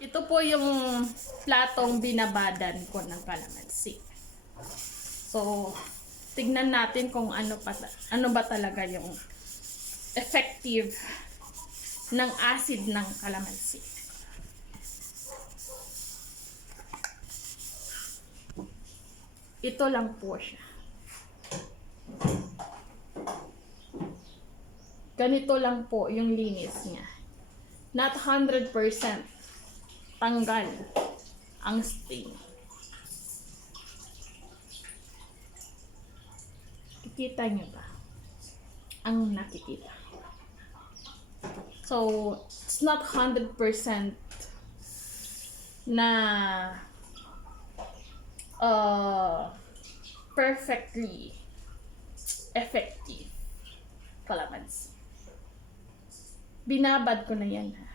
Ito po yung platong binabadan ko ng kalamansi. So, tignan natin kung ano ba talaga yung effective ng acid ng kalamansi. Ito lang po siya. Ganito lang po yung linis niya. Not 100% tanggal ang stain. Kikita niyo ba? Ang nakikita. So, it's not 100% na perfectly effective kalamansi. Binabad ko na yan ha.